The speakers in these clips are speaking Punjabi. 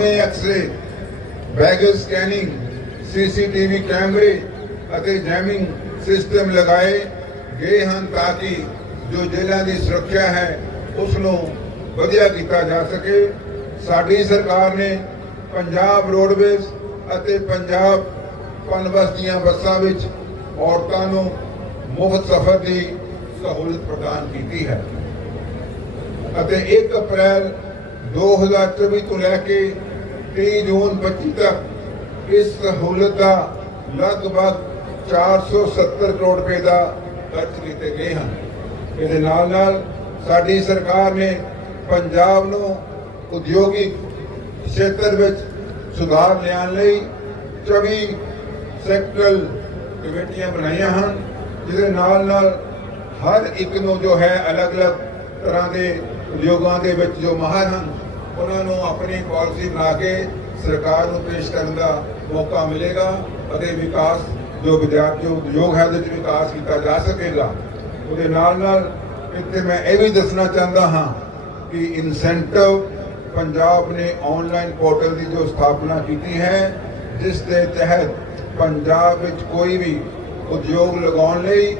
ਨਵੇਂ ਐਕਸ-ਰੇ ਬੈਗੇਜ ਸਕੈਨਿੰਗ ਸੀਸੀਟੀਵੀ ਕੈਮਰੇ ਅਤੇ ਜੈਮਿੰਗ ਸਿਸਟਮ ਲਗਾਏ ਗਏ ਹਨ ਤਾਂ ਕਿ ਜੋ ਜੇਲ੍ਹਾਂ ਦੀ ਸੁਰੱਖਿਆ ਹੈ ਉਸ ਨੂੰ ਵਧੀਆ ਕੀਤਾ ਜਾ ਸਕੇ। ਸਾਡੀ ਸਰਕਾਰ ਨੇ ਪੰਜਾਬ ਰੋਡਵੇਜ਼ ਅਤੇ ਪੰਜਾਬ ਪਨਬਸ ਦੀਆਂ ਬੱਸਾਂ ਵਿੱਚ ਔਰਤਾਂ ਨੂੰ ਮੁਫਤ ਸਫ਼ਰ ਦੀ ਸਹੂਲਤ ਪ੍ਰਦਾਨ ਕੀਤੀ ਹੈ। ਅਤੇ 1 ਅਪ੍ਰੈਲ 2024 ਤੋਂ ਲੈ ਕੇ 30 ਜੂਨ 25 ਤੱਕ ਇਸ ਸਹੂਲਤ ਦਾ ਲਗਭਗ 470 ਕਰੋੜ ਰੁਪਏ ਦਾ ਖਰਚ ਕੀਤੇ ਗਏ ਹਨ। ਇਹਦੇ ਨਾਲ ਨਾਲ ਸਾਡੀ ਸਰਕਾਰ ਨੇ ਪੰਜਾਬ ਨੂੰ ਉਦਯੋਗਿਕ ਖੇਤਰ ਵਿੱਚ ਸੁਧਾਰ ਲਿਆਉਣ ਲਈ 24 ਸੈਕਟਰਲ ਕਮੇਟੀਆਂ ਬਣਾਈਆਂ ਹਨ। ਜਿਹਦੇ ਨਾਲ ਨਾਲ ਹਰ ਇੱਕ ਨੂੰ ਜੋ ਹੈ ਅਲੱਗ-ਅਲੱਗ ਤਰ੍ਹਾਂ ਦੇ ਉਦਯੋਗਾਂ ਦੇ ਵਿੱਚ ਜੋ ਮਾਹਰ ਹਨ ਉਹਨਾਂ ਨੂੰ ਆਪਣੀ ਪਾਲਿਸੀ ਬਣਾ ਕੇ ਸਰਕਾਰ ਨੂੰ ਪੇਸ਼ ਕਰਨ ਦਾ ਮੌਕਾ ਮਿਲੇਗਾ ਅਤੇ ਵਿਕਾਸ ਜੋ ਵਿਦਿਆਰਥੀ ਉਦਯੋਗ ਹੈ, ਉਹਦੇ ਵਿੱਚ ਵਿਕਾਸ ਕੀਤਾ ਜਾ ਸਕੇਗਾ। ਉਹਦੇ ਨਾਲ ਨਾਲ ਇੱਥੇ ਮੈਂ ਇਹ ਵੀ ਦੱਸਣਾ ਚਾਹੁੰਦਾ ਹਾਂ ਕਿ ਇਨਸੈਂਟਿਵ ਪੰਜਾਬ ਨੇ ਆਨਲਾਈਨ ਪੋਰਟਲ ਦੀ ਜੋ ਸਥਾਪਨਾ ਕੀਤੀ ਹੈ, ਜਿਸ ਦੇ ਤਹਿਤ ਪੰਜਾਬ ਵਿੱਚ ਕੋਈ ਵੀ ਉਦਯੋਗ ਲਗਾਉਣ ਲਈ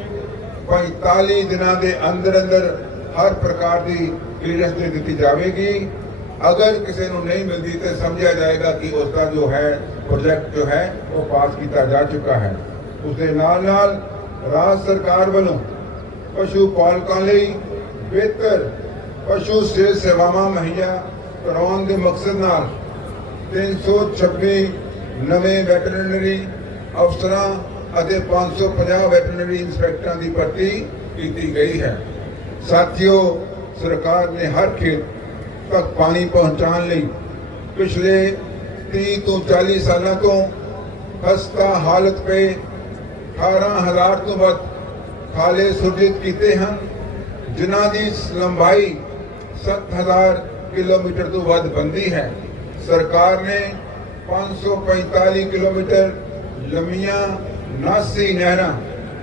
45 ਦਿਨਾਂ ਦੇ ਅੰਦਰ ਅੰਦਰ ਹਰ ਪ੍ਰਕਾਰ ਦੀ ਕਲੀਅਰੈਂਸ ਦਿੱਤੀ ਜਾਵੇਗੀ। ਅਗਰ ਕਿਸੇ ਨੂੰ ਨਹੀਂ ਮਿਲਦੀ ਤੇ ਸਮਝਿਆ ਜਾਏਗਾ ਕਿ ਉਸ ਦਾ ਜੋ ਹੈ ਪ੍ਰੋਜੈਕਟ ਜੋ ਹੈ, ਉਹ ਪਾਸ ਕੀਤਾ ਜਾ ਚੁੱਕਾ ਹੈ। ਉਸ ਦੇ ਨਾਲ ਨਾਲ ਰਾਜ ਸਰਕਾਰ ਵੱਲੋਂ ਪਸ਼ੂ ਪਾਲਕਾਂ ਲਈ ਬਿਹਤਰ ਪਸ਼ੂ ਸਿਹਤ ਸੇਵਾਵਾਂ ਮੁਹੱਈਆ ਕਰਾਉਣ ਦੇ ਮਕਸਦ ਨਾਲ 326 ਨਵੇਂ ਵੈਟਰਨਰੀ ਅਫਸਰਾਂ ਅਤੇ 550 ਵੈਟਰਨਰੀ ਇੰਸਪੈਕਟਰਾਂ ਦੀ ਭਰਤੀ ਕੀਤੀ ਗਈ ਹੈ। ਸਾਥੀਓ, ਸਰਕਾਰ ਨੇ ਹਰ ਖੇਤ ਤੱਕ ਪਾਣੀ ਪਹੁੰਚਾਉਣ ਲਈ ਪਿਛਲੇ 30 ਤੋਂ 40 ਸਾਲਾਂ ਤੋਂ ਖਸਤਾ ਹਾਲਤ ਪੇ 18000 ਤੋਂ ਵੱਧ ਖਾਲੇ ਸੁਰਜਿਤ ਕੀਤੇ ਹਨ, ਜਿਨ੍ਹਾਂ ਦੀ ਲੰਬਾਈ 7000 ਕਿਲੋਮੀਟਰ ਤੋਂ ਵੱਧ ਬੰਦੀ ਹੈ। ਸਰਕਾਰ ਨੇ 545 ਕਿਲੋਮੀਟਰ ਲੰਮੀਆਂ 79 ਨਹਿਰਾਂ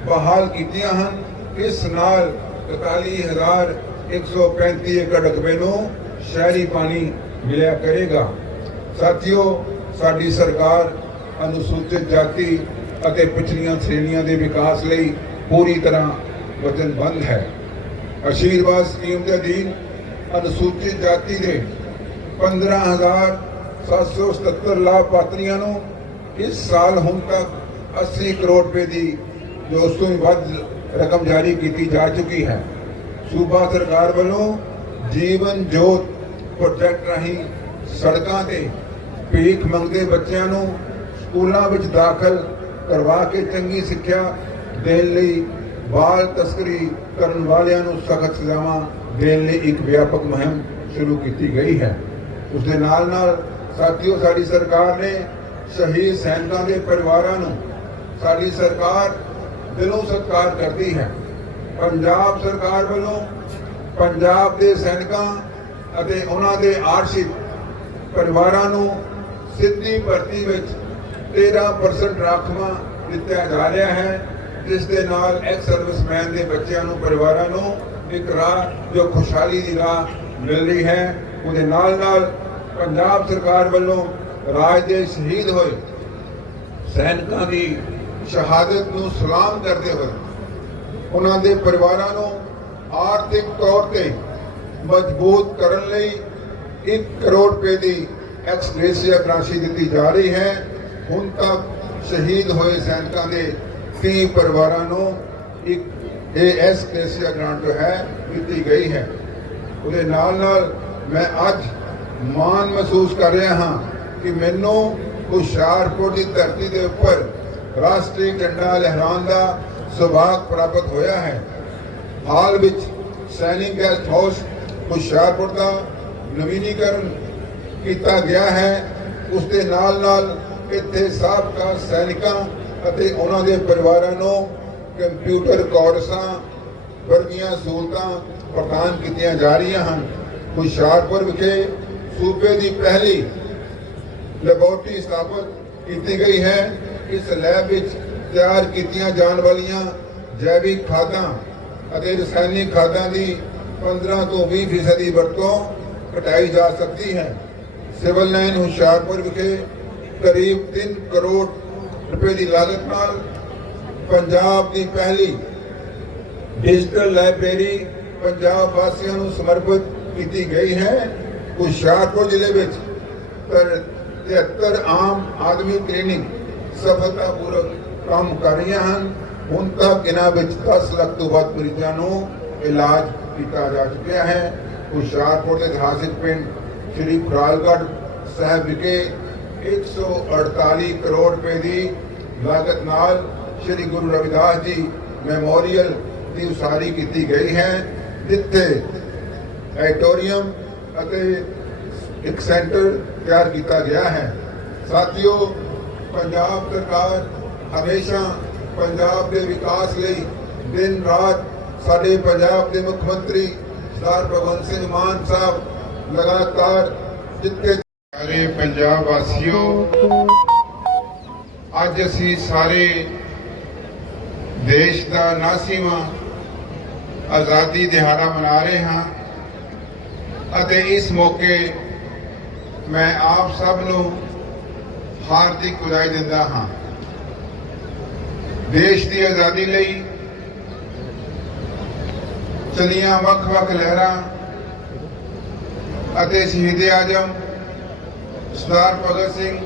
ਬਹਾਲ ਕੀਤੀਆਂ ਹਨ। ਇਸ ਨਾਲ 41135 ਏਕੜ ਰਕਬੇ ਨੂੰ ਸ਼ਹਿਰੀ ਪਾਣੀ ਮਿਲਿਆ ਕਰੇਗਾ। ਸਾਥੀਓ, ਸਾਡੀ ਸਰਕਾਰ ਅਨੁਸੂਚਿਤ ਜਾਤੀ ਅਤੇ ਪਿਛਲੀਆਂ ਸ਼੍ਰੇਣੀਆਂ ਦੇ ਵਿਕਾਸ ਲਈ ਪੂਰੀ ਤਰ੍ਹਾਂ ਵਚਨਬੱਧ ਹੈ। ਆਸ਼ੀਰਵਾਦ ਸਕੀਮ ਦੇ ਅਧੀਨ ਅਨੁਸੂਚਿਤ ਜਾਤੀ ਦੇ 15777 ਲਾਭਪਾਤਰੀਆਂ ਨੂੰ ਇਸ ਸਾਲ ਹੁਣ ਤੱਕ 80 ਕਰੋੜ ਰੁਪਏ ਦੀ ਜੋ ਉਸ ਤੋਂ ਵੀ ਵੱਧ ਰਕਮ ਜਾਰੀ ਕੀਤੀ ਜਾ ਚੁੱਕੀ ਹੈ। ਸੂਬਾ ਸਰਕਾਰ ਵੱਲੋਂ ਜੀਵਨ ਜੋਤ ਪ੍ਰੋਜੈਕਟ ਰਾਹੀਂ ਸੜਕਾਂ ਤੇ ਭੀਖ ਮੰਗਦੇ ਬੱਚਿਆਂ ਨੂੰ ਸਕੂਲਾਂ ਵਿੱਚ ਦਾਖਲ ਕਰਵਾ ਕੇ ਚੰਗੀ ਸਿੱਖਿਆ ਦੇਣ ਲਈ ਬਾਲ ਤਸਕਰੀ ਕਰਨ ਵਾਲਿਆਂ ਨੂੰ ਸਖਤ ਸਜ਼ਾਵਾਂ ਦੇਣ ਲਈ ਇੱਕ ਵਿਆਪਕ ਮੁਹਿੰਮ ਸ਼ੁਰੂ ਕੀਤੀ ਗਈ ਹੈ। ਉਸ ਦੇ ਨਾਲ ਨਾਲ ਸਾਥੀਓ, ਸਾਡੀ ਸਰਕਾਰ ਨੇ ਸ਼ਹੀਦ ਸੈਨਿਕਾਂ ਦੇ ਪਰਿਵਾਰਾਂ ਨੂੰ ਸਾਡੀ ਸਰਕਾਰ ਦਿਲੋਂ ਸਤਿਕਾਰ ਕਰਦੀ ਹੈ। ਪੰਜਾਬ ਸਰਕਾਰ ਵੱਲੋਂ ਪੰਜਾਬ ਦੇ ਸੈਨਿਕਾਂ ਅਤੇ ਉਹਨਾਂ ਦੇ ਆਰਸ਼ਿਕ ਪਰਿਵਾਰਾਂ ਨੂੰ ਸਿੱਧੀ ਭਰਤੀ ਵਿੱਚ 13% ਰਾਖਵਾਂ ਦਿੱਤਾ ਜਾ ਰਿਹਾ ਹੈ, ਜਿਸ ਦੇ ਨਾਲ ਐਕਸ ਸਰਵਿਸਮੈਨ ਦੇ ਬੱਚਿਆਂ ਨੂੰ, ਪਰਿਵਾਰਾਂ ਨੂੰ ਇੱਕ ਰਾਹ, ਜੋ ਖੁਸ਼ਹਾਲੀ ਦੀ ਰਾਹ ਮਿਲ ਰਹੀ ਹੈ। ਉਹਦੇ ਨਾਲ ਨਾਲ ਪੰਜਾਬ ਸਰਕਾਰ ਵੱਲੋਂ ਰਾਜ ਦੇ ਸ਼ਹੀਦ ਹੋਏ ਸੈਨਿਕਾਂ ਦੀ ਸ਼ਹਾਦਤ ਨੂੰ ਸਲਾਮ ਕਰਦੇ ਹੋਏ ਉਹਨਾਂ ਦੇ ਪਰਿਵਾਰਾਂ ਨੂੰ ਆਰਥਿਕ ਤੌਰ ਤੇ ਮਜ਼ਬੂਤ ਕਰਨ ਲਈ 1 ਕਰੋੜ ਰੁਪਏ ਦੀ ਐਕਸ ਐਕਸਗ੍ਰੇਸੀਆ ਰਾਸ਼ੀ ਦਿੱਤੀ ਜਾ ਰਹੀ ਹੈ। ਹੁਣ ਤੱਕ ਸ਼ਹੀਦ ਹੋਏ ਸੈਨਿਕਾਂ ਦੇ 30 ਪਰਿਵਾਰਾਂ ਨੂੰ ਇੱਕ ਇਹ ਐਕਸਗ੍ਰੇਸੀਆ ਗ੍ਰਾਂਟ ਜੋ ਹੈ, ਦਿੱਤੀ ਗਈ ਹੈ। ਉਹਦੇ ਨਾਲ ਨਾਲ ਮੈਂ ਅੱਜ ਮਾਣ ਮਹਿਸੂਸ ਕਰ ਰਿਹਾ ਹਾਂ ਕਿ ਮੈਨੂੰ ਹੁਸ਼ਿਆਰਪੁਰ ਦੀ ਧਰਤੀ ਦੇ ਉੱਪਰ ਰਾਸ਼ਟਰੀ ਝੰਡਾ ਲਹਿਰਾਉਣ ਦਾ ਸੁਭਾਗ ਪ੍ਰਾਪਤ ਹੋਇਆ ਹੈ। ਹਾਲ ਵਿੱਚ ਸੈਨਿਕ ਗੈਸਟ ਹਾਊਸ ਹੁਸ਼ਿਆਰਪੁਰ ਦਾ ਨਵੀਨੀਕਰਨ ਕੀਤਾ ਗਿਆ ਹੈ, ਉਸ ਦੇ ਨਾਲ ਨਾਲ ਇੱਥੇ ਸਾਬਕਾ ਸੈਨਿਕਾਂ ਅਤੇ ਉਹਨਾਂ ਦੇ ਪਰਿਵਾਰਾਂ ਨੂੰ ਕੰਪਿਊਟਰ ਕੋਰਸਾਂ ਵਰਗੀਆਂ ਸਹੂਲਤਾਂ ਪ੍ਰਦਾਨ ਕੀਤੀਆਂ ਜਾ ਰਹੀਆਂ ਹਨ। ਹੁਸ਼ਿਆਰਪੁਰ ਵਿਖੇ ਸੂਬੇ ਦੀ ਪਹਿਲੀ ਲੈਬੋਰਟਰੀ ਸਥਾਪਿਤ ਕੀਤੀ ਗਈ ਹੈ। ਇਸ ਲੈਬ ਵਿੱਚ ਤਿਆਰ ਕੀਤੀਆਂ ਜਾਣ ਵਾਲੀਆਂ ਜੈਵਿਕ ਖਾਦਾਂ ਅਤੇ ਰਸਾਇਣਿਕ ਖਾਦਾਂ ਦੀ 15 ਤੋਂ 20 ਫੀਸਦੀ ਵਰਤੋਂ ਘਟਾਈ ਜਾ ਸਕਦੀ ਹੈ। ਸਿਵਲ ਲਾਈਨ ਹੁਸ਼ਿਆਰਪੁਰ ਵਿਖੇ ਕਰੀਬ 3 ਕਰੋੜ ਰੁਪਏ ਦੀ ਲਾਗਤ ਨਾਲ ਪੰਜਾਬ ਦੀ ਪਹਿਲੀ ਡਿਜੀਟਲ ਲਾਇਬ੍ਰੇਰੀ ਪੰਜਾਬ ਵਾਸੀਆਂ ਨੂੰ ਸਮਰਪਿਤ ਕੀਤੀ ਗਈ ਹੈ। ਹੁਸ਼ਿਆਰਪੁਰ ਜ਼ਿਲ੍ਹੇ ਵਿੱਚ ਤਰ- 73 ਆਮ ਆਦਮੀ ਕਲੀਨਿਕ ਸਫਲਤਾਪੂਰਵਕ ਕੰਮ ਕਰ ਰਹੀਆਂ ਹਨ। ਹੁਣ ਤੱਕ ਇਹਨਾਂ ਵਿੱਚ 10 ਲੱਖ ਤੋਂ ਵੱਧ ਮਰੀਜ਼ਾਂ ਨੂੰ ਇਲਾਜ ਕੀਤਾ ਜਾ ਚੁੱਕਿਆ ਹੈ। ਹੁਸ਼ਿਆਰਪੁਰ ਦੇ ਇਤਿਹਾਸਿਕ ਪਿੰਡ ਸ੍ਰੀ ਖੁਰਾਲਗੜ੍ਹ ਸਾਹਿਬ ਵਿਖੇ 148 ਕਰੋੜ ਰੁਪਏ ਦੀ ਲਾਗਤ ਨਾਲ ਸ੍ਰੀ ਗੁਰੂ ਰਵਿਦਾਸ ਜੀ ਮੈਮੋਰੀਅਲ ਦੀ ਉਸਾਰੀ ਕੀਤੀ ਗਈ ਹੈ। ਜਿੱਥੇ ਐਡੀਟੋਰੀਅਮ ਅਤੇ ਇੱਕ ਸੈਂਟਰ ਤਿਆਰ ਕੀਤਾ ਗਿਆ ਹੈ। ਸਾਥੀਓ, ਪੰਜਾਬ ਸਰਕਾਰ ਹਮੇਸ਼ਾ ਪੰਜਾਬ ਦੇ ਵਿਕਾਸ ਲਈ ਦਿਨ ਰਾਤ ਸਾਡੇ ਪੰਜਾਬ ਦੇ ਮੁੱਖ ਮੰਤਰੀ ਸਰਦਾਰ ਭਗਵੰਤ ਸਿੰਘ ਮਾਨ ਸਾਹਿਬ ਲਗਾਤਾਰ ਜਿੱਤੇ ਸਾਰੇ ਪੰਜਾਬ ਵਾਸੀਓ, ਅੱਜ ਅਸੀਂ ਸਾਰੇ ਦੇਸ਼ ਦਾ 79ਵਾਂ ਆਜ਼ਾਦੀ ਦਿਹਾੜਾ ਮਨਾ ਰਹੇ ਹਾਂ ਅਤੇ ਇਸ ਮੌਕੇ ਮੈਂ ਆਪ ਸਭ ਨੂੰ ਹਾਰਦਿਕ ਵਧਾਈ ਦਿੰਦਾ ਹਾਂ। ਦੇਸ਼ ਦੀ ਆਜ਼ਾਦੀ ਲਈ ਚਲੀਆਂ ਵੱਖ-ਵੱਖ ਲਹਿਰਾਂ ਅਤੇ ਸ਼ਹੀਦ ਆਜਮ, ਸਰਦਾਰ ਭਗਤ ਸਿੰਘ,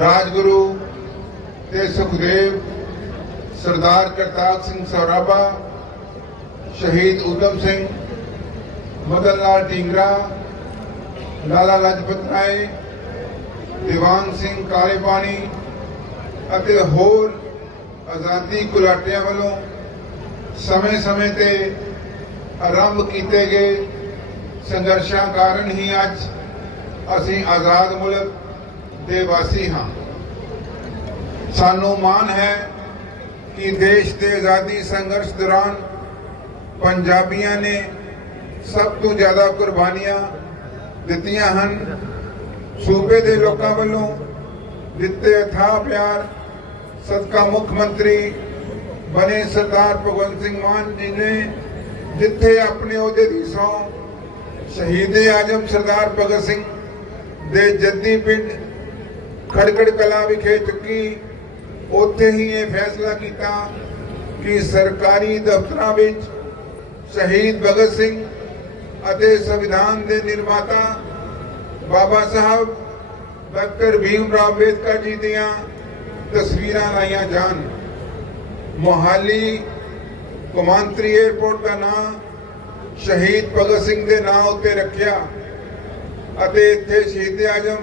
ਰਾਜਗੁਰੂ ਤੇ ਸੁਖਦੇਵ, ਸਰਦਾਰ ਕਰਤਾਰ ਸਿੰਘ ਸਰਾਭਾ, ਸ਼ਹੀਦ ਊਧਮ ਸਿੰਘ ਮਦਨ ਲਾਲ ਢੀਂਗਰਾ, ਲਾਲਾ ਲਾਜਪਤ ਰਾਏ, ਦੀਵਾਨ ਸਿੰਘ ਕਾਲੇਪਾਣੀ ਅਤੇ ਹੋਰ ਆਜ਼ਾਦੀ ਕੁਲਾਟਿਆਂ ਵੱਲੋਂ ਸਮੇਂ-ਸਮੇਂ ਤੇ ਆਰੰਭ ਕੀਤੇ ਗਏ। ਸੰਘਰਸ਼ਾਂ ਕਾਰਨ ਹੀ ਅੱਜ ਅਸੀਂ ਆਜ਼ਾਦ ਮੁਲਕ ਦੇ ਵਾਸੀ ਹਾਂ। ਸਾਨੂੰ ਮਾਣ ਹੈ ਕਿ ਦੇਸ਼ ਦੇ ਆਜ਼ਾਦੀ ਸੰਘਰਸ਼ ਦੌਰਾਨ ਪੰਜਾਬੀਆਂ ਨੇ ਸਭ ਤੋਂ ਜ਼ਿਆਦਾ ਕੁਰਬਾਨੀਆਂ ਦਿੱਤੀਆਂ ਹਨ। ਸੂਬੇ ਦੇ ਲੋਕਾਂ ਵੱਲੋਂ ਦਿੱਤੇ ਅਥਾਹ ਪਿਆਰ, ਸਦਕਾ ਮੁੱਖ ਮੰਤਰੀ ਬਣੇ ਸਰਦਾਰ ਭਗਵੰਤ ਸਿੰਘ ਮਾਨ ਜੀ ਨੇ ਜਿੱਥੇ ਆਪਣੇ ਅਹੁਦੇ ਦੀ ਸਹੁੰ ਸ਼ਹੀਦ ਆਜਮ ਸਰਦਾਰ ਭਗਤ ਸਿੰਘ ਦੇ ਜੱਦੀ ਪਿੰਡ ਖੜਕੜ ਕਲਾ ਵਿਖੇ ਚੁੱਕੀ, ਉੱਥੇ ਹੀ ਇਹ ਫੈਸਲਾ ਕੀਤਾ ਕਿ ਸਰਕਾਰੀ ਦਫ਼ਤਰਾਂ ਵਿੱਚ ਸ਼ਹੀਦ ਭਗਤ ਸਿੰਘ ਅਤੇ ਸੰਵਿਧਾਨ ਦੇ ਨਿਰਮਾਤਾ ਬਾਬਾ ਸਾਹਿਬ ਡਾਕਟਰ ਭੀਮ ਰਾਓ ਅੰਬੇਦਕਰ ਜੀ ਦੀਆਂ ਤਸਵੀਰਾਂ ਲਾਈਆਂ ਜਾਣ। ਮੋਹਾਲੀ ਕੌਮਾਂਤਰੀ 에ਅਰਪੋਰਟ ਦਾ ਨਾਮ ਸ਼ਹੀਦ ਭਗਤ ਸਿੰਘ ਦੇ ਨਾਮ ਉੱਤੇ ਰੱਖਿਆ ਅਤੇ ਇੱਥੇ ਸ਼ਹੀਦ ਆਜਮ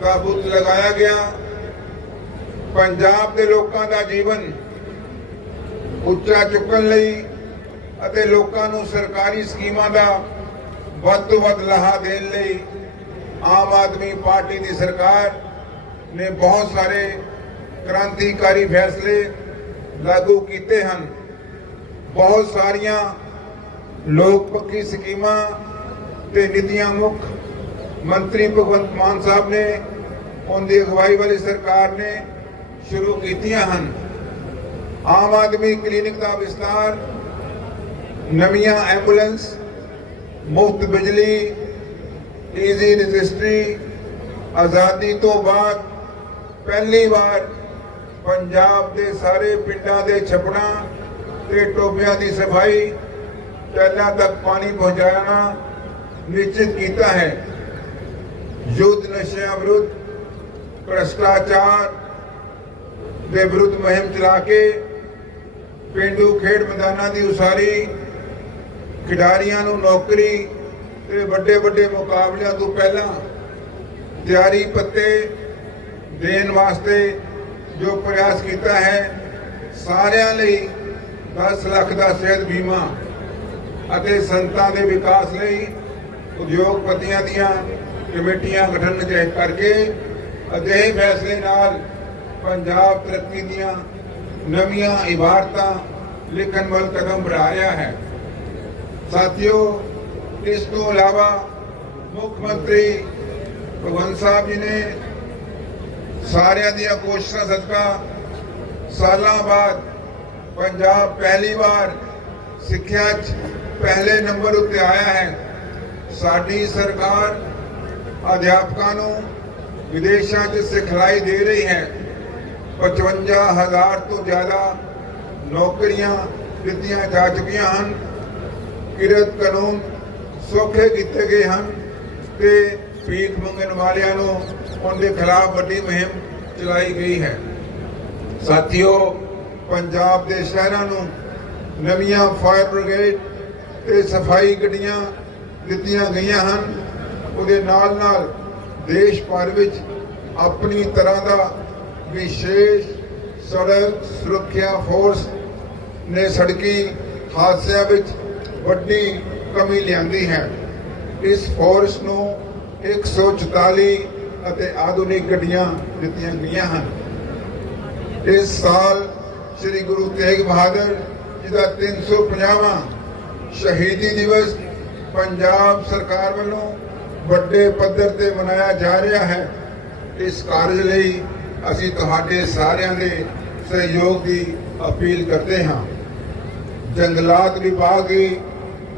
ਦਾ ਬੁੱਤ ਲਗਾਇਆ ਗਿਆ। ਪੰਜਾਬ ਦੇ ਲੋਕਾਂ ਦਾ ਜੀਵਨ ਉੱਚਾ ਚੁੱਕਣ ਲਈ ਅਤੇ ਲੋਕਾਂ ਨੂੰ ਸਰਕਾਰੀ ਸਕੀਮਾਂ ਦਾ ਵੱਧ ਤੋਂ ਵੱਧ ਲਾਹਾ ਦੇਣ ਲਈ ਆਮ ਆਦਮੀ ਪਾਰਟੀ ਦੀ ਸਰਕਾਰ ਨੇ ਬਹੁਤ ਸਾਰੇ ਕ੍ਰਾਂਤੀਕਾਰੀ ਫੈਸਲੇ ਲਾਗੂ ਕੀਤੇ ਹਨ। ਬਹੁਤ ਸਾਰੀਆਂ ਲੋਕ ਪੱਖੀ ਸਕੀਮਾਂ ਤੇ ਨੀਤੀਆਂ ਮੁੱਖ ਮੰਤਰੀ ਭਗਵੰਤ ਮਾਨ ਸਾਹਿਬ ਨੇ, ਉਹਦੀ ਅਗਵਾਈ ਵਾਲੀ ਸਰਕਾਰ ਨੇ ਸ਼ੁਰੂ ਕੀਤੀਆਂ ਹਨ। ਆਮ ਆਦਮੀ ਕਲੀਨਿਕ ਦਾ ਵਿਸਤਾਰ ਨਵੀਆਂ ਐਂਬੂਲੈਂਸ, ਮੁਫਤ ਬਿਜਲੀ ਈਜ਼ੀ ਰਜਿਸਟਰੀ ਆਜ਼ਾਦੀ ਤੋਂ ਬਾਅਦ ਪਹਿਲੀ ਵਾਰ ਪੰਜਾਬ ਦੇ ਸਾਰੇ ਪਿੰਡਾਂ ਦੇ ਛੱਪੜਾਂ ਤੇ ਟੋਬਿਆਂ ਦੀ ਸਫ਼ਾਈ ਟੈਲਾਂ ਤੱਕ ਪਾਣੀ ਪਹੁੰਚਾਉਣਾ ਨਿਸ਼ਚਿਤ ਕੀਤਾ ਹੈ। ਯੁੱਧ ਨਸ਼ਿਆਂ ਵਿਰੁੱਧ, ਭ੍ਰਸ਼ਟਾਚਾਰ ਦੇ ਵਿਰੁੱਧ ਮੁਹਿੰਮ ਚਲਾ ਕੇ ਪਿੰਡੂ ਖੇਡ ਮੈਦਾਨਾਂ ਦੀ ਉਸਾਰੀ, ਖਿਡਾਰੀਆਂ ਨੂੰ ਨੌਕਰੀ ਤੇ ਵੱਡੇ ਵੱਡੇ ਮੁਕਾਬਲਿਆਂ ਤੋਂ ਪਹਿਲਾਂ ਤਿਆਰੀ ਪੱਤੇ ਦੇਣ ਵਾਸਤੇ ਜੋ ਪ੍ਰਯਾਸ ਕੀਤਾ ਹੈ, ਸਾਰਿਆਂ ਲਈ 10 ਲੱਖ ਦਾ ਸਿਹਤ ਬੀਮਾ ਅਤੇ ਸੰਤਾਂ ਦੇ ਵਿਕਾਸ ਲਈ ਉਦਯੋਗਪਤੀਆਂ ਦੀਆਂ ਕਮੇਟੀਆਂ ਗਠਨ ਕਰਕੇ ਅਜਿਹੇ ਫੈਸਲੇ ਨਾਲ ਪੰਜਾਬ ਤਰੱਕੀ ਦੀਆਂ ਨਵੀਆਂ ਇਬਾਰਤਾਂ ਲਿਖਣ ਵੱਲ ਕਦਮ ਵਧਾ ਰਿਹਾ ਹੈ। ਸਾਥੀਓ, ਇਸ ਤੋਂ ਇਲਾਵਾ ਮੁੱਖ ਮੰਤਰੀ ਭਗਵੰਤ ਸਾਹਿਬ ਜੀ ਨੇ ਸਾਰਿਆਂ ਦੀਆਂ ਕੋਸ਼ਿਸ਼ਾਂ ਸਦਕਾ ਸਾਲਾਂ ਬਾਅਦ ਪੰਜਾਬ ਪਹਿਲੀ ਵਾਰ ਸਿੱਖਿਆ 'ਚ ਪਹਿਲੇ ਨੰਬਰ ਉੱਤੇ ਆਇਆ ਹੈ। ਸਾਡੀ ਸਰਕਾਰ ਅਧਿਆਪਕਾਂ ਨੂੰ ਵਿਦੇਸ਼ਾਂ 'ਚ ਸਿਖਲਾਈ ਦੇ ਰਹੀ ਹੈ। 55000 ਤੋਂ ਜ਼ਿਆਦਾ ਨੌਕਰੀਆਂ ਦਿੱਤੀਆਂ ਜਾ ਚੁੱਕੀਆਂ ਹਨ। ਕਿਰਤ ਕਾਨੂੰਨ ਸੌਖੇ ਕੀਤੇ ਗਏ ਹਨ ਤੇ ਭੀਖ ਮੰਗਣ ਵਾਲਿਆਂ ਨੂੰ ਉਹਨਾਂ ਦੇ ਖਿਲਾਫ ਵੱਡੀ ਮੁਹਿੰਮ ਚਲਾਈ ਗਈ ਹੈ। ਸਾਥੀਓ ਪੰਜਾਬ ਦੇ ਸ਼ਹਿਰਾਂ ਨੂੰ ਨਵੀਆਂ ਫਾਇਰ ਬ੍ਰਿਗੇਡ ਤੇ ਸਫ਼ਾਈ ਗੱਡੀਆਂ ਦਿੱਤੀਆਂ ਗਈਆਂ ਹਨ। ਉਹਦੇ ਨਾਲ ਨਾਲ ਦੇਸ਼ ਭਰ ਵਿੱਚ ਆਪਣੀ ਤਰ੍ਹਾਂ ਦਾ ਵਿਸ਼ੇਸ਼ ਸੜਕ ਸੁਰੱਖਿਆ ਫੋਰਸ ਨੇ ਸੜਕੀ ਹਾਦਸਿਆਂ ਵਿੱਚ ਵੱਡੀ ਕਮੀ ਲਿਆਂਦੀ ਹੈ। ਇਸ ਫੋਰਸ ਨੂੰ 144 ਅਤੇ ਆਧੁਨਿਕ ਗੱਡੀਆਂ ਦਿੱਤੀਆਂ ਗਈਆਂ ਹਨ। ਇਸ ਸਾਲ ਸ੍ਰੀ ਗੁਰੂ ਤੇਗ ਬਹਾਦਰ ਜੀ ਦਾ 350ਵਾਂ ਸ਼ਹੀਦੀ ਦਿਵਸ ਪੰਜਾਬ ਸਰਕਾਰ ਵੱਲੋਂ ਵੱਡੇ ਪੱਧਰ ਤੇ ਮਨਾਇਆ ਜਾ ਰਿਹਾ ਹੈ। ਇਸ ਕਾਰਜ ਲਈ ਅਸੀਂ ਤੁਹਾਡੇ ਸਾਰਿਆਂ ਦੇ ਸਹਿਯੋਗ ਦੀ ਅਪੀਲ ਕਰਦੇ ਹਾਂ। ਜੰਗਲਾਤ ਵਿਭਾਗ ਦੀ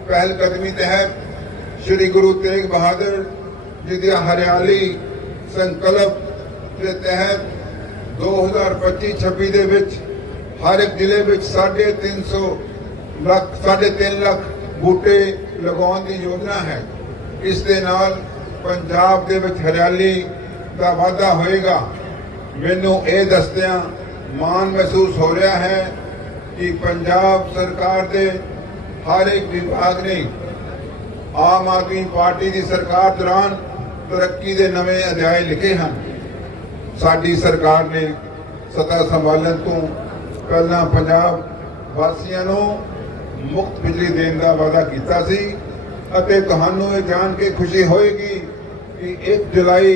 ਪਹਿਲ ਕਦਮੀ ਤਹਿਤ ਸ੍ਰੀ ਗੁਰੂ ਤੇਗ ਬਹਾਦਰ ਜੀ ਦੀ ਹਰਿਆਲੀ ਸੰਕਲਪ ਦੇ ਤਹਿਤ 2025-26 ਦੇ ਵਿੱਚ ਹਰ ਇੱਕ ਜ਼ਿਲ੍ਹੇ ਵਿੱਚ 350 ਲੱਖ 3.5 ਲੱਖ ਬੂਟੇ ਲਗਾਉਣ ਦੀ ਯੋਜਨਾ ਹੈ। ਇਸ ਦੇ ਨਾਲ ਪੰਜਾਬ ਦੇ ਵਿੱਚ ਹਰਿਆਲੀ ਦਾ ਵਾਧਾ ਹੋਏਗਾ। ਮੈਨੂੰ ਇਹ ਦੱਸਦਿਆਂ ਮਾਣ ਮਹਿਸੂਸ ਹੋ ਰਿਹਾ ਹੈ ਕਿ ਪੰਜਾਬ ਸਰਕਾਰ ਦੇ ਹਰ ਇੱਕ ਵਿਭਾਗ ਨੇ ਆਮ ਆਦਮੀ ਪਾਰਟੀ ਦੀ ਸਰਕਾਰ ਦੌਰਾਨ ਤਰੱਕੀ ਦੇ ਨਵੇਂ ਅਧਿਆਏ ਲਿਖੇ ਹਨ। ਸਾਡੀ ਸਰਕਾਰ ਨੇ ਸਤਾ ਸੰਭਾਲਣ ਤੋਂ ਪਹਿਲਾਂ ਪੰਜਾਬ ਵਾਸੀਆਂ ਨੂੰ ਮੁਫਤ ਬਿਜਲੀ ਦੇਣ ਦਾ ਵਾਅਦਾ ਕੀਤਾ ਸੀ ਅਤੇ ਤੁਹਾਨੂੰ ਇਹ ਜਾਣ ਕੇ ਖੁਸ਼ੀ ਹੋਏਗੀ ਕਿ 1 ਜੁਲਾਈ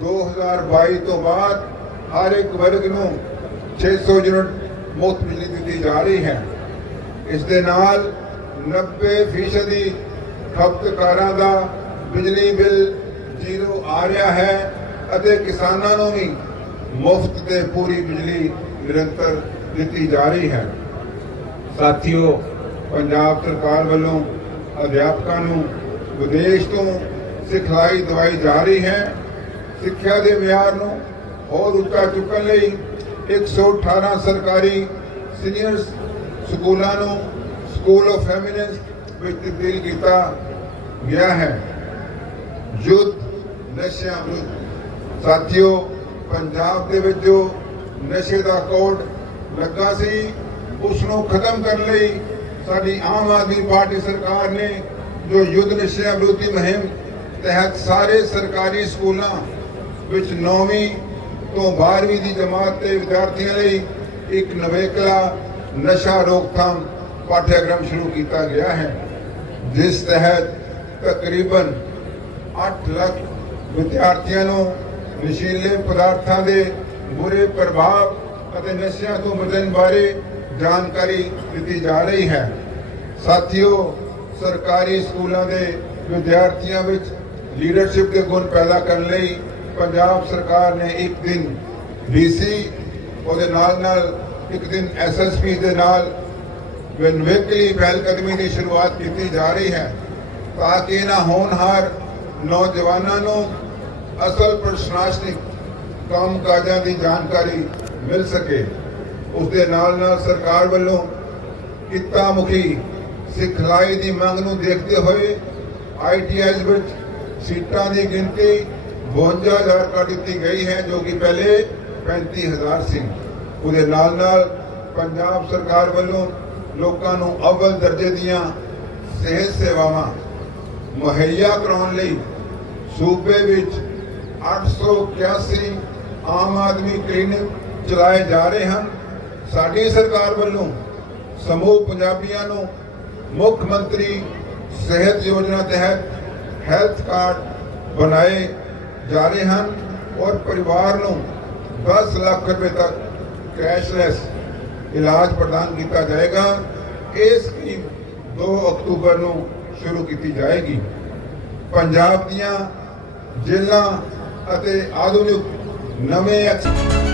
2022 ਤੋਂ ਬਾਅਦ ਹਰ ਇੱਕ ਵਰਗ ਨੂੰ 600 ਯੂਨਿਟ ਮੁਫਤ ਬਿਜਲੀ ਦਿੱਤੀ ਜਾ ਰਹੀ ਹੈ। ਇਸ ਦੇ ਨਾਲ 90 ਫੀਸਦੀ ਖਪਤਕਾਰਾਂ ਦਾ ਬਿਜਲੀ ਬਿੱਲ ਜ਼ੀਰੋ ਆ ਰਿਹਾ ਹੈ ਅਤੇ ਕਿਸਾਨਾਂ ਨੂੰ ਵੀ ਮੁਫਤ ਤੇ ਪੂਰੀ ਬਿਜਲੀ ਨਿਰੰਤਰ ਦਿੱਤੀ ਜਾ ਰਹੀ ਹੈ। ਸਾਥੀਓ, ਪੰਜਾਬ ਸਰਕਾਰ ਵੱਲੋਂ ਅਧਿਆਪਕਾਂ ਨੂੰ ਵਿਦੇਸ਼ ਤੋਂ ਸਿਖਲਾਈ ਦਵਾਈ ਜਾ ਰਹੀ ਹੈ। ਸਿੱਖਿਆ ਦੇ ਮਿਆਰ ਨੂੰ ਹੋਰ ਉੱਚਾ ਚੁੱਕਣ ਲਈ 118 ਸਰਕਾਰੀ ਸੀਨੀਅਰ ਸਕੂਲਾਂ ਨੂੰ ਸਕੂਲ ਆਫ ਫੈਮਿਨਿਸਟ ਵਿੱਚ ਤਬਦੀਲ ਕੀਤਾ ਗਿਆ ਹੈ। ਯੁੱਧ ਨਸ਼ਿਆਂ ਵਿਰੁੱਧ। ਸਾਥੀਓ, ਪੰਜਾਬ ਦੇ ਵਿੱਚ ਜੋ ਨਸ਼ੇ ਦਾ ਕੋਡ ਲੱਗਾ ਸੀ। ਉਸ ਨੂੰ ਖਤਮ ਕਰਨ ਲਈ ਸਾਡੀ ਆਮ ਆਦਮੀ ਪਾਰਟੀ ਸਰਕਾਰ ਨੇ ਜੋ ਯੁੱਧ ਨਿਸ਼ਚੈ ਵਿਰੋਧੀ ਮੁਹਿੰਮ ਤਹਿਤ ਸਾਰੇ ਸਰਕਾਰੀ ਸਕੂਲਾਂ ਵਿੱਚ 9ਵੀਂ ਤੋਂ 12ਵੀਂ ਦੀ ਜਮਾਤ ਦੇ ਵਿਦਿਆਰਥੀਆਂ ਲਈ ਇੱਕ ਨਵੇਕਲਾ ਨਸ਼ਾ ਰੋਕਥਾਮ ਪਾਠਿਆਕ੍ਰਮ ਸ਼ੁਰੂ ਕੀਤਾ ਗਿਆ ਹੈ। ਜਿਸ ਤਹਿਤ ਤਕਰੀਬਨ 8 ਲੱਖ ਵਿਦਿਆਰਥੀਆਂ ਨੂੰ ਨਸ਼ੀਲੇ ਪਦਾਰਥਾਂ ਦੇ ਬੁਰੇ ਪ੍ਰਭਾਵ ਅਤੇ ਨਸ਼ਿਆਂ ਤੋਂ ਬਚਣ ਬਾਰੇ ਜਾਣਕਾਰੀ ਦਿੱਤੀ ਜਾ ਰਹੀ ਹੈ। ਸਾਥੀਓ, ਸਰਕਾਰੀ ਸਕੂਲਾਂ ਦੇ ਵਿਦਿਆਰਥੀਆਂ ਵਿੱਚ ਲੀਡਰਸ਼ਿਪ ਦੇ ਗੁਣ ਪੈਦਾ ਕਰਨ ਲਈ ਪੰਜਾਬ ਸਰਕਾਰ ਨੇ ਇੱਕ ਦਿਨ ਡੀਸੀ ਉਹਦੇ ਨਾਲ ਨਾਲ ਇੱਕ ਦਿਨ ਐਸਐਸਪੀ ਦੇ ਨਾਲ ਵਿਨਵੇਕਲੀ ਪਹਿਲ ਦੀ ਸ਼ੁਰੂਆਤ ਕੀਤੀ ਜਾ ਰਹੀ ਹੈ ਤਾਂ ਕਿ ਇਹਨਾਂ ਹੋਣਹਾਰ ਨੌਜਵਾਨਾਂ ਨੂੰ ਅਸਲ ਪ੍ਰਸ਼ਾਸਨਿਕ ਕੰਮ ਕਾਜਾਂ ਦੀ ਜਾਣਕਾਰੀ ਮਿਲ ਸਕੇ। ਉਸ ਦੇ ਨਾਲ ਨਾਲ ਸਰਕਾਰ ਵੱਲੋਂ ਕਿੱਤਾ ਮੁਖੀ ਸਿਖਲਾਈ ਦੀ ਮੰਗ ਨੂੰ ਦੇਖਦੇ ਹੋਏ ਆਈਟੀਆਈਜ਼ ਵਿੱਚ ਸੀਟਾਂ ਦੀ ਗਿਣਤੀ 52000 ਕਰ ਦਿੱਤੀ ਗਈ ਹੈ, ਜੋ ਕਿ ਪਹਿਲੇ 35000 ਸੀ। ਉਹਦੇ ਨਾਲ ਨਾਲ ਪੰਜਾਬ ਸਰਕਾਰ ਵੱਲੋਂ ਲੋਕਾਂ ਨੂੰ ਅਵਲ ਦਰਜੇ ਦੀਆਂ ਸਿਹਤ ਸੇਵਾਵਾਂ ਮੁਹੱਈਆ ਕਰਾਉਣ ਲਈ ਸੂਬੇ ਵਿੱਚ 881 ਆਮ ਆਦਮੀ ਕਲੀਨਿਕ ਚਲਾਏ ਜਾ ਰਹੇ ਹਨ। ਸਾਡੀ ਸਰਕਾਰ ਵੱਲੋਂ ਸਮੂਹ ਪੰਜਾਬੀਆਂ ਨੂੰ ਮੁੱਖ ਮੰਤਰੀ ਸਿਹਤ ਯੋਜਨਾ ਤਹਿਤ ਹੈਲਥ ਕਾਰਡ ਬਣਾਏ ਜਾ ਰਹੇ ਹਨ ਔਰ ਪਰਿਵਾਰ ਨੂੰ 10 ਲੱਖ ਰੁਪਏ ਤੱਕ ਕੈਸ਼ਲੈਸ ਇਲਾਜ ਪ੍ਰਦਾਨ ਕੀਤਾ ਜਾਏਗਾ। ਇਹ ਸਕੀਮ 2 ਅਕਤੂਬਰ ਨੂੰ ਸ਼ੁਰੂ ਕੀਤੀ ਜਾਏਗੀ। ਪੰਜਾਬ ਦੀਆਂ ਜੇਲ੍ਹਾਂ ਅਤੇ ਆਧੁਨਿਕ ਨਵੇਂ ਐਕਸ-